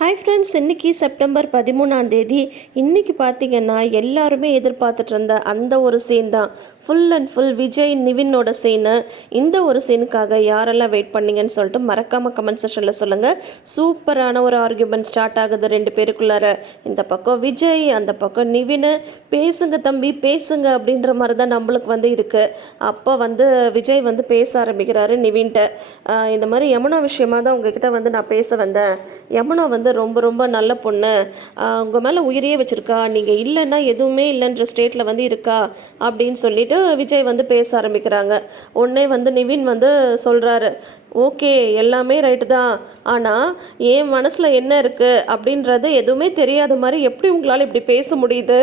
Hi friends இன்னைக்கு September பதிமூணாம் தேதி. இன்னைக்கு பார்த்தீங்கன்னா எல்லாருமே எதிர்பார்த்துட்டு இருந்த அந்த ஒரு சீன் தான். ஃபுல் அண்ட் ஃபுல் விஜய் நிவினோட சீனு இந்த ஒரு சீனுக்காக யாரெல்லாம் வெயிட் பண்ணீங்கன்னு சொல்லிட்டு மறக்காம கமெண்ட் செஷனில் சொல்லுங்கள் சூப்பரான ஒரு ஆர்கியூமெண்ட் ஸ்டார்ட் ஆகுது ரெண்டு பேருக்குள்ளார. இந்த பக்கம் விஜய் அந்த பக்கம் நிவின். பேசுங்க தம்பி பேசுங்க அப்படின்ற மாதிரி தான் நம்மளுக்கு வந்து இருக்குது அப்போ வந்து விஜய் வந்து பேச ஆரம்பிக்கிறாரு நிவின்ட்ட. இந்த மாதிரி யமுனா விஷயமா தான் உங்ககிட்ட வந்து நான் பேச வந்தேன். யமுனா வந்து ரொம்ப ரொம்ப நல்ல பொண்ணு. உங்கள் மேலே உயிரையே வச்சுருக்கா. நீங்கள் இல்லைன்னா எதுவுமே இல்லைன்ற ஸ்டேட்டில் வந்து இருக்கா? அப்படின்னு சொல்லிட்டு விஜய் வந்து பேச ஆரம்பிக்கிறாங்க. உடனே வந்து நிவின் வந்து சொல்கிறாரு ஓகே எல்லாமே ரைட்டு தான். ஆனால் என் மனசில் என்ன இருக்குது அப்படின்றது எதுவுமே தெரியாத மாதிரி எப்படி உங்களால் இப்படி பேச முடியுது?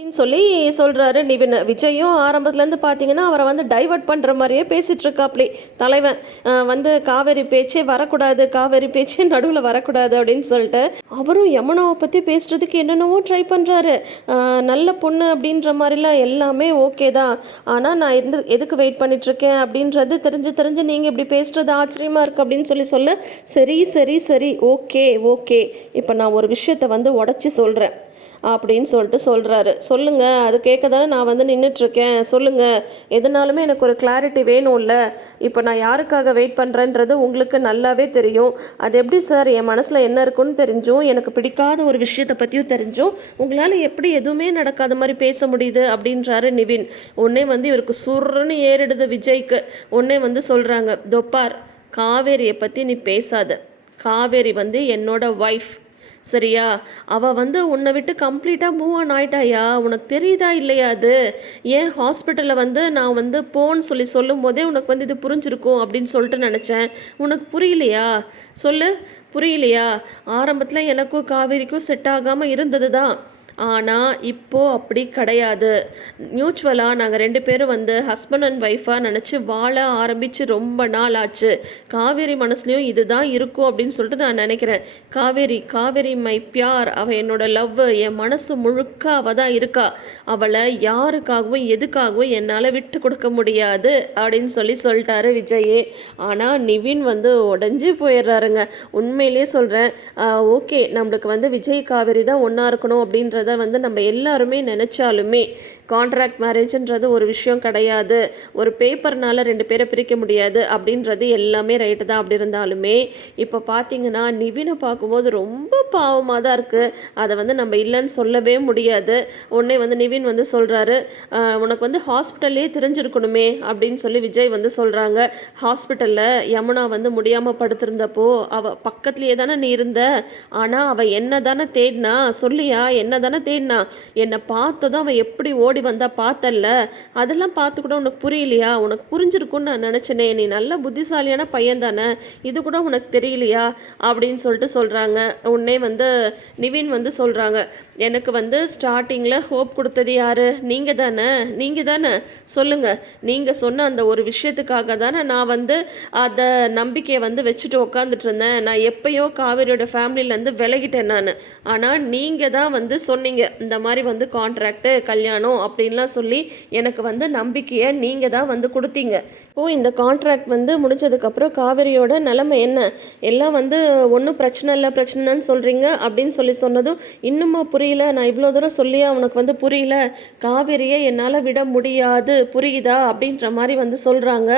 அப்படின்னு சொல்லி சொல்கிறாரு நிவின். விஜயும் ஆரம்பத்துலேருந்து பார்த்தீங்கன்னா அவரை வந்து டைவர்ட் பண்ணுற மாதிரியே பேசிகிட்டு இருக்காப்டி தலைவன் வந்து காவேரி பேச்சே வரக்கூடாது காவேரி பேச்சே நடுவில் வரக்கூடாது அப்படின்னு சொல்லிட்டு அவரும் யமுனாவை பற்றி பேசுகிறதுக்கு என்னென்னவோ ட்ரை பண்ணுறாரு நல்ல பொண்ணு அப்படின்ற மாதிரிலாம் எல்லாமே ஓகே தான். ஆனால் நான் எந்த எதுக்கு வெயிட் பண்ணிகிட்ருக்கேன் அப்படின்றது தெரிஞ்சு தெரிஞ்சு நீங்கள் இப்படி பேசுகிறது ஆச்சரியமாக இருக்குது அப்படின்னு சொல்லி சொல்ல சரி சரி சரி ஓகே ஓகே இப்போ நான் ஒரு விஷயத்தை வந்து உடச்சி சொல்கிறேன் அப்படின்னு சொல்லிட்டு சொல்கிறாரு சொல்லுங்கள் அது கேட்க தானே நான் வந்து நின்றுட்டுருக்கேன் சொல்லுங்கள் எதுனாலுமே எனக்கு ஒரு கிளாரிட்டி வேணும்ல. இப்போ நான் யாருக்காக வெயிட் பண்ணுறேன்றது உங்களுக்கு நல்லாவே தெரியும். அது எப்படி சார் என் மனசில் என்ன இருக்குன்னு தெரிஞ்சும் எனக்கு பிடிக்காத ஒரு விஷயத்தை பற்றியும் தெரிஞ்சும் உங்களால் எப்படி எதுவுமே நடக்காத மாதிரி பேச முடியுது அப்படின்றாரு நிவின். உடனே வந்து இவருக்கு சுருன்னு ஏறிடுது விஜய்க்கு. உடனே வந்து சொல்கிறாங்க தொப்பார் காவேரியை பற்றி நீ பேசாத. காவேரி வந்து என்னோட ஒய்ஃப் சரியா? அவள் வந்து உன்னை விட்டு கம்ப்ளீட்டாக மூவ் ஆன் ஆயிட்டாயா? உனக்கு தெரியுதா இல்லையா அது? ஏன் ஹாஸ்பிட்டலில் வந்து நான் வந்து போன்னு சொல்லி சொல்லும் போதே உனக்கு வந்து இது புரிஞ்சிருக்கும் அப்படின்னு சொல்லிட்டு நினச்சேன். உனக்கு புரியலையா? சொல்லு புரியலையா? ஆரம்பத்தில் எனக்கும் காவேரிக்கும் செட் ஆகாமல் இருந்தது தான் ஆனால் இப்போது அப்படி கிடையாது. மியூச்சுவலாக நாங்கள் ரெண்டு பேரும் வந்து ஹஸ்பண்ட் அண்ட் ஒய்ஃபாக நினச்சி வாழ ஆரம்பித்து ரொம்ப நாள் ஆச்சு. காவேரி மனசுலையும் இதுதான் இருக்கும் அப்படின்னு சொல்லிட்டு நான் நினைக்கிறேன். காவேரி காவேரி மை பியார் அவள் என்னோட லவ் என் மனசு முழுக்க அவள் தான் இருக்கா. அவளை யாருக்காகவும் எதுக்காகவும் என்னால் விட்டு கொடுக்க முடியாது அப்படின்னு சொல்லி சொல்லிட்டாரு விஜயே. ஆனால் நிவின் வந்து உடஞ்சி போயிடுறாருங்க. உண்மையிலேயே சொல்கிறேன் ஓகே நம்மளுக்கு வந்து விஜய் காவேரி தான் ஒன்றா இருக்கணும் அப்படின்றத வந்து நம்ம எல்லாருமே நினச்சாலுமே கான்ட்ராக்ட் மேரேஜ்ன்றது ஒரு விஷயம் கிடையாது. ஒரு பேப்பர்னால ரெண்டு பேரை பிரிக்க முடியாது. அப்படின்றது எல்லாமே ரைட்டு தான் அப்படி இருந்தாலுமே இப்போ பார்த்தீங்கன்னா நிவினை பார்க்கும்போது ரொம்ப பாவமாக தான் இருக்குது அதை வந்து நம்ம இல்லைன்னு சொல்லவே முடியாது. உடனே வந்து நிவின் வந்து சொல்கிறாரு உனக்கு வந்து ஹாஸ்பிட்டல்லே தெரிஞ்சிருக்கணுமே அப்படின்னு சொல்லி விஜய் வந்து சொல்கிறாங்க ஹாஸ்பிட்டலில் யமுனா வந்து முடியாமல் படுத்திருந்தப்போ அவள் பக்கத்துலேயே தானே நீ இருந்த? ஆனால் அவள் என்ன தானே தேடினா? சொல்லியா? என்ன தானே தேடினா? என்னை பார்த்ததும் அவள் எப்படி ஓடி வந்தால் பார்த்தல்ல? அதெல்லாம் பார்த்து கூட உனக்கு புரியலையா? உனக்கு புரிஞ்சிருக்கும்னு நான் நினச்சனே. நீ நல்ல புத்திசாலியான பையன் தானே இது கூட உனக்கு தெரியலையா? அப்படின்னு சொல்லிட்டு சொல்கிறாங்க உடனே வந்து நிவின் வந்து சொல்கிறாங்க எனக்கு வந்து ஸ்டார்டிங்கில் ஹோப் கொடுத்தது யார்? நீங்கள் தானே? நீங்கள் தானே? சொல்லுங்கள் நீங்கள் சொன்ன அந்த ஒரு விஷயத்துக்காக தானே நான் வந்து அதை நம்பிக்கையை வந்து வச்சுட்டு உட்காந்துட்டு இருந்தேன். நான் எப்பயோ காவேரியோட ஃபேமிலியிலேருந்து விலகிட்டேன் நான். ஆனால் நீங்கள் தான் வந்து சொன்னீங்க. இந்த மாதிரி வந்து கான்ட்ராக்டு கல்யாணம் அப்படின்லாம் சொல்லி எனக்கு வந்து நம்பிக்கையை நீங்கள் தான் வந்து கொடுத்தீங்க. ஓ இந்த கான்ட்ராக்ட் வந்து முடிஞ்சதுக்கப்புறம் காவேரியோட நிலைமை என்ன? எல்லாம் வந்து ஒன்றும் பிரச்சனை இல்லை பிரச்சனைன்னு சொல்கிறீங்க அப்படின்னு சொல்லி சொன்னதும் இன்னுமா புரியல. நான் இவ்வளோ தூரம் சொல்லி உனக்கு வந்து புரியல. காவேரியை என்னால் விட முடியாது. புரியுதா? அப்படின்ற மாதிரி வந்து சொல்கிறாங்க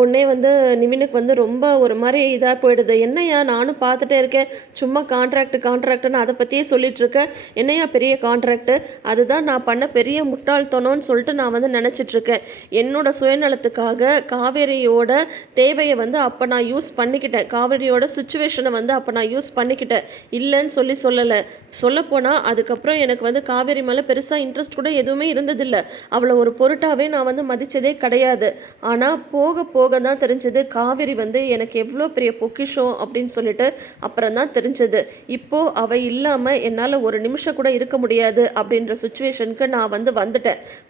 உடனே வந்து நிவினுக்கு வந்து ரொம்ப ஒரு மாதிரி இதாக போயிடுது. என்னையா நானும் பார்த்துட்டே இருக்கேன். சும்மா கான்ட்ராக்ட் கான்ட்ராக்ட்னு அதை பற்றியே சொல்லிட்டு இருக்கேன் என்னையா பெரிய கான்ட்ராக்ட் அதுதான் நான் பண்ண பெரிய முட்டாள்தனம்னு சொல்லிட்டு நான் வந்து நினச்சிட்ருக்கேன். என்னோட சுயநலத்துக்காக காவேரியோட தேவையை வந்து அப்போ நான் யூஸ் பண்ணிக்கிட்டேன். காவேரியோட சுச்சுவேஷனை வந்து அப்போ நான் யூஸ் பண்ணிக்கிட்டேன். இல்லைன்னு சொல்லி சொல்லலை. சொல்லப்போனால் அதுக்கப்புறம் எனக்கு வந்து காவேரி மேலே பெருசாக இன்ட்ரெஸ்ட் கூட எதுவுமே இருந்ததில்லை. அவளை ஒரு பொருட்டாகவே நான் வந்து மதித்ததே கிடையாது. ஆனால் போக போக தான் தெரிஞ்சது காவேரி வந்து எனக்கு எவ்வளோ பெரிய பொக்கிஷம் அப்படின்னு சொல்லிட்டு அப்புறம் தான் தெரிஞ்சது. இப்போ அவள் இல்லாமல் என்னால் ஒரு நிமிஷம் கூட இருக்க இருக்க முடியாது அப்படின்ற சுச்சுவேஷனுக்கு நான் வந்து வந்துட்டேன்.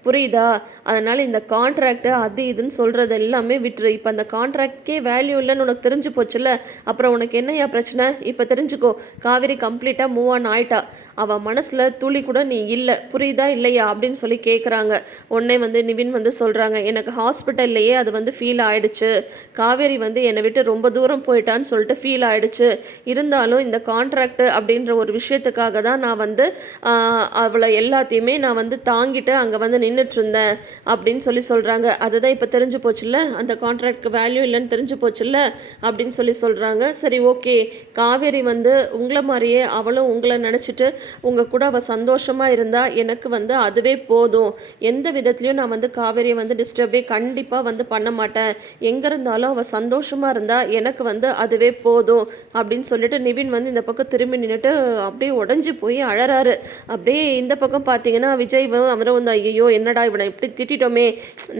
புரியுதா? அதனால் இந்த கான்ட்ராக்ட் அது இதுன்னு சொல்கிறது எல்லாமே விட்டுரு. இப்போ அந்த கான்ட்ராக்ட்கே வேல்யூ இல்லைன்னு உனக்கு தெரிஞ்சு போச்சுல்ல? அப்புறம் உனக்கு என்னையா பிரச்சனை? இப்போ தெரிஞ்சுக்கோ. காவேரி கம்ப்ளீட்டாக மூவ் ஆன் ஆயிட்டா. அவள் மனசில் துளி கூட நீ இல்லை. புரியுதா? இல்லையா? அப்படின்னு சொல்லி கேட்குறாங்க உடனே வந்து நிவின் வந்து சொல்கிறாங்க எனக்கு ஹாஸ்பிட்டல்லையே அது வந்து ஃபீல் ஆயிடுச்சு. காவேரி வந்து என்னை விட்டு ரொம்ப தூரம் போயிட்டான்னு சொல்லிட்டு ஃபீல் ஆயிடுச்சு. இருந்தாலும் இந்த கான்ட்ராக்ட் அப்படின்ற ஒரு விஷயத்துக்காக தான் நான் வந்து அவளை எல்லாத்தையுமே நான் வந்து தாங்கிட்டு அங்கே வந்து நின்றுட்டு இருந்தேன் அப்படின்னு சொல்லி சொல்கிறாங்க அதுதான் இப்போ தெரிஞ்சு போச்சுல்ல? அந்த கான்ட்ராக்ட்க்கு வேல்யூ இல்லைன்னு தெரிஞ்சு போச்சுல்ல? அப்படின்னு சொல்லி சொல்கிறாங்க சரி ஓகே காவேரி வந்து உங்களை மாதிரியே அவளும் உங்களை நினச்சிட்டு உங்கள் கூட அவள் சந்தோஷமாக இருந்தால் எனக்கு வந்து அதுவே போதும். எந்த விதத்துலையும் நான் வந்து காவேரியை வந்து டிஸ்டர்பே கண்டிப்பாக வந்து பண்ண மாட்டேன். எங்கே இருந்தாலும் அவள் சந்தோஷமாக இருந்தால் எனக்கு வந்து அதுவே போதும். அப்படின்னு சொல்லிட்டு நிவின் வந்து இந்த பக்கம் திரும்பி நின்றுட்டு அப்படியே உடஞ்சி போய் அழறாரு. அப்படியே இந்த பக்கம் பார்த்தீங்கன்னா விஜய் வந்து அவரும் வந்து ஐயோ என்னடா இவனை இப்படி திட்டிட்டோமே.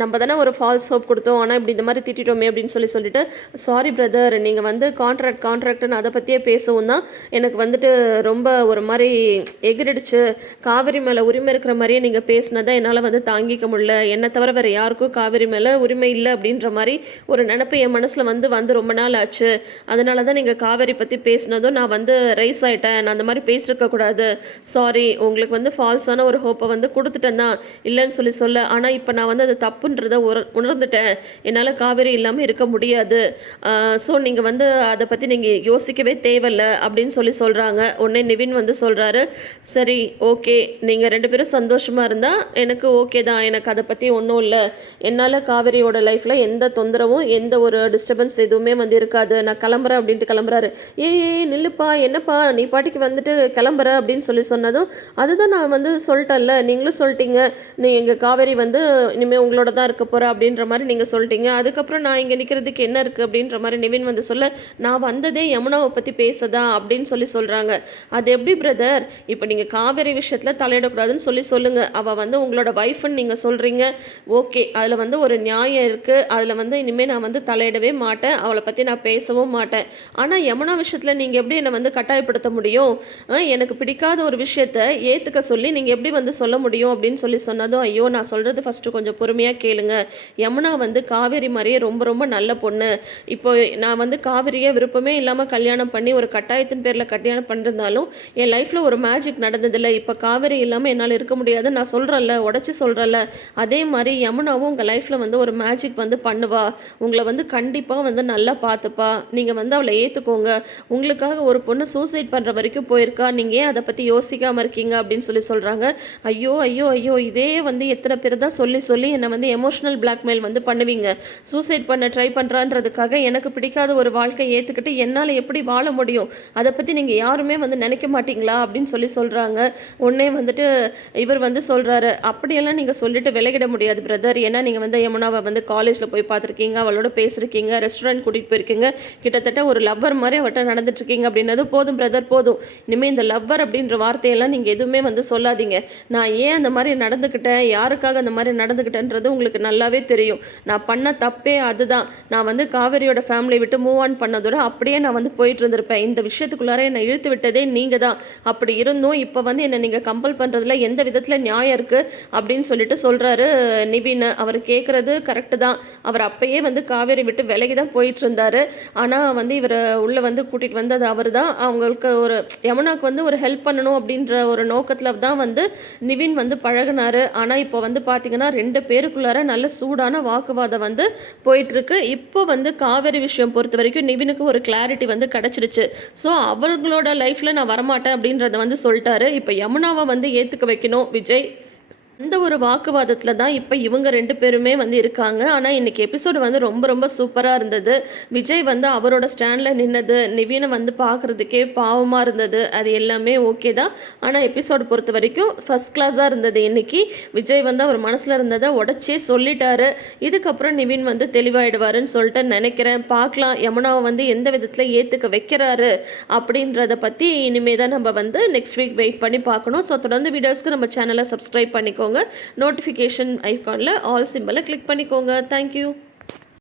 நம்ம தானே ஒரு ஃபால்ஸ் ஹோப் கொடுத்தோம். ஆனால் இப்படி இந்த மாதிரி திட்டிட்டோமே அப்படின்னு சொல்லி சொல்லிட்டு சாரி பிரதர் நீங்கள் வந்து கான்ட்ராக்ட் கான்ட்ராக்ட்னு அதை பற்றியே பேசவும் தான் எனக்கு வந்துட்டு ரொம்ப ஒரு மாதிரி எகிரிடுச்சு. காவிரி மேலே உரிமை இருக்கிற மாதிரியே நீங்கள் பேசினதை என்னால் வந்து தாங்கிக்க முடியல. என்னை தவிர வேறு யாருக்கும் காவிரி மேலே உரிமை இல்லை. அப்படின்ற மாதிரி ஒரு நினப்பு என் மனசில் வந்து வந்து ரொம்ப நாள் ஆச்சு. அதனால தான் நீங்கள் காவேரி பற்றி பேசினதும் நான் வந்து ரைஸ் ஆகிட்டேன் நான் அந்த மாதிரி பேசியிருக்கக்கூடாது சாரி உங்களுக்கு வந்து ஃபால்ஸான ஒரு ஹோப்பை வந்து கொடுத்துட்டேன் தான். இல்லைன்னு சொல்லி சொல்ல ஆனால் இப்போ நான் வந்து அது தப்புன்றதை உர உணர்ந்துட்டேன். என்னால் காவேரி இல்லாமல் இருக்க முடியாது. ஸோ நீங்கள் வந்து அதை பற்றி நீங்கள் யோசிக்கவே தேவையில்ல அப்படின்னு சொல்லி சொல்கிறாங்க உடனே நிவின் வந்து சொல்கிறாரு சரி ஓகே நீங்கள் ரெண்டு பேரும் சந்தோஷமாக இருந்தால் எனக்கு ஓகே தான். எனக்கு அதை பற்றி ஒன்றும் இல்லை. என்னால் காவேரியோட லைஃப்பில் எந்த தொந்தரவும் எந்த ஒரு டிஸ்டர்பன்ஸ் எதுவுமே வந்து இருக்காது. நான் கிளம்புறேன் அப்படின்ட்டு கிளம்புறாரு. ஏ ஏ நில்லுப்பா என்னப்பா நீ பாட்டிக்கு வந்துட்டு கிளம்புற அப்படின்னு சொல்லி சொன்னதும் அதுதான் நான் வந்து சொல்லிட்டேன்ல. நீங்களும் சொல்லிட்டீங்க. நீ எங்கள் காவேரி வந்து இனிமேல் உங்களோட தான் இருக்க போகிறா அப்படின்ற மாதிரி நீங்கள் சொல்லிட்டீங்க. அதுக்கப்புறம் நான் இங்கே நிற்கிறதுக்கு என்ன இருக்குது அப்படின்ற மாதிரி நிவின் வந்து சொல்ல நான் வந்ததே யமுனாவை பற்றி பேசதா? அப்படின்னு சொல்லி சொல்கிறாங்க அது எப்படி பிரதர் இப்போ நீங்கள் காவேரி விஷயத்தில் தலையிடக்கூடாதுன்னு சொல்லி சொல்லுங்கள் அவள் வந்து உங்களோட ஒய்ஃப்னு நீங்கள் சொல்கிறீங்க ஓகே அதில் வந்து ஒரு நியாயம் இருக்குது அதில் வந்து இனிமேல் நான் வந்து தலையிடவே மாட்டேன். அவளை பற்றி நான் பேசவும் மாட்டேன். ஆனால் யமுனா விஷயத்தில் நீங்கள் எப்படி என்னை வந்து கட்டாயப்படுத்த முடியும்? எனக்கு பிடிக்காத ஒரு விஷயத்த ஏற்றுக்க சொல்லி நீங்கள் எப்படி வந்து சொல்ல முடியும்? அப்படின்னு சொல்லி சொன்னதும் ஐயோ நான் சொல்கிறது ஃபஸ்ட்டு கொஞ்சம் பொறுமையாக கேளுங்க. யமுனா வந்து காவேரி மாதிரியே ரொம்ப ரொம்ப நல்ல பொண்ணு. இப்போ நான் வந்து காவேரியை விருப்பமே இல்லாமல் கல்யாணம் பண்ணி ஒரு கட்டாயத்தின் பேரில் கல்யாணம் பண்ணிருந்தாலும் என் லைஃப்பில் ஒரு மேஜிக் நடந்ததில்லை. இப்போ காவேரி இல்லாமல் என்னால் இருக்க முடியாது. நான் சொல்கிறேன்ல உடச்சி சொல்கிறேன்ல அதே மாதிரி யமுனாவும் உங்கள் லைஃப்பில் வந்து ஒரு மேஜிக் வந்து பண்ணுவா. உங்களை வந்து கண்டிப்பாக வந்து நல்லா பார்த்துப்பா. நீங்கள் வந்து அவளை ஏற்றுக்கோங்க உங்களுக்காக ஒரு பொண்ணு சூசைட் பண்ணுற வரைக்கும் போயிருக்கா. நீங்கள் ஏன் அதை பற்றி யோசிக்காமல் இருக்கீங்க? அப்படின்னு சொல்லி சொல்கிறாங்க ஐயோ ஐயோ ஐயோ இதே வந்து எத்தனை பேர் தான் சொல்லி சொல்லி என்னை வந்து எமோஷனல் பிளாக்மெயில் வந்து பண்ணுவீங்க. சூசைட் பண்ண ட்ரை பண்ணுறான்றதுக்காக எனக்கு பிடிக்காத ஒரு வாழ்க்கை ஏற்றுக்கிட்டு என்னால் எப்படி வாழ முடியும்? அதை பற்றி நீங்கள் யாருமே வந்து நினைக்க மாட்டீங்களா? அப்படின்னு சொல்லி சொல்கிறாங்க உடனே வந்துட்டு இவர் வந்து சொல்கிறாரு அப்படியெல்லாம் நீங்கள் சொல்லிட்டு விலகிட முடியாது பிரதர் ஏன்னா நீங்கள் வந்து யமுனாவை வந்து காலேஜில் போய் பார்த்துருக்கீங்க அவளோட பேசியிருக்கீங்க ரெஸ்டாரண்ட் கூட்டிகிட்டு போயிருக்கீங்க. கிட்டத்தட்ட ஒரு லவ்வர் மாதிரி அவட்ட நடந்துட்டுருக்கீங்க அப்படின்னது போதும் பிரதர் போதும். இனிமேல் இந்த லவ்வர் அப்படின்ற வார்த்தையெல்லாம் நீங்கள் எதுவுமே வந்து சொல்லாதீங்க. நான் ஏன் அந்த மாதிரி நடந்துக்கிட்டேன் யாருக்காக அந்த மாதிரி நடந்துக்கிட்டேன்றது உங்களுக்கு நல்லாவே தெரியும். நான் பண்ண தப்பே அதுதான். நான் வந்து காவேரியோட ஃபேமிலியை விட்டு மூவ் ஆன் பண்ணதோட அப்படியே நான் வந்து போயிட்டு இருந்திருப்பேன். இந்த விஷயத்துக்குள்ளார என்னை இழுத்து விட்டதே நீங்கள் தான். அப்படி இருந்தும் இப்போ வந்து என்னை நீங்கள் கம்பல் பண்ணுறதுல எந்த விதத்தில் நியாயம் இருக்குது அப்படின்னு சொல்லிட்டு சொல்கிறாரு நிவின். அவர் கேட்குறது கரெக்டு தான். அவர் அப்பயே வந்து காவேரி விட்டு விலகி தான் போயிட்டு இருந்தாரு. ஆனால் வந்து இவரை உள்ளே வந்து கூட்டிகிட்டு வந்தது அவர் தான். அவங்களுக்கு ஒரு யமுனாவுக்கு வந்து ஒரு ஹெல்ப் பண்ணணும் அப்படின்ற ஒரு நோக்கத்தில் தான் வந்து நிவின் வந்து பழகினார். ஆனால் இப்போ வந்து பார்த்திங்கன்னா ரெண்டு பேருக்குள்ளார நல்ல சூடான வாக்குவாதம் வந்து போயிட்டுருக்கு. இப்போ வந்து காவேரி விஷயம் பொறுத்த வரைக்கும் நிவினுக்கு ஒரு கிளாரிட்டி வந்து கிடச்சிருச்சு. ஸோ அவங்களோட லைஃப்பில் நான் வரமாட்டேன் அப்படின்றத வந்து சொல்லிட்டாரு. இப்போ யமுனாவை வந்து ஏற்றுக்க வைக்கணும். விஜய் அந்த ஒரு வாக்குவாதத்தில் தான் இப்போ இவங்க ரெண்டு பேருமே வந்து இருக்காங்க. ஆனால் இன்னைக்கு எபிசோடு வந்து ரொம்ப ரொம்ப சூப்பராக இருந்தது. விஜய் வந்து அவரோட ஸ்டாண்டில் நின்னது நிவீனை வந்து பார்க்குறதுக்கே பாவமாக இருந்தது. அது எல்லாமே ஓகே தான். ஆனால் எபிசோடு பொறுத்த வரைக்கும் ஃபஸ்ட் கிளாஸாக இருந்தது இன்றைக்கி விஜய் வந்து அவர் மனசில் இருந்ததை உடச்சே சொல்லிட்டாரு. இதுக்கப்புறம் நிவின் வந்து தெளிவாயிடுவாருன்னு சொல்லிட்டு நினைக்கிறேன். பார்க்கலாம் யமுனாவை வந்து எந்த விதத்தில் ஏற்றுக்க வைக்கிறாரு அப்படின்றத பற்றி இனிமேல் தான் நம்ம வந்து நெக்ஸ்ட் வீக் வெயிட் பண்ணி பார்க்கணும். ஸோ தொடர்ந்து வீடியோஸ்க்கு நம்ம சேனலை சப்ஸ்கிரைப் பண்ணிக்கோங்க. நோட்டிஃபிகேஷன் ஐக்கானில் ஆல் சிம்பிளை கிளிக் பண்ணிக்கோங்க. Thank you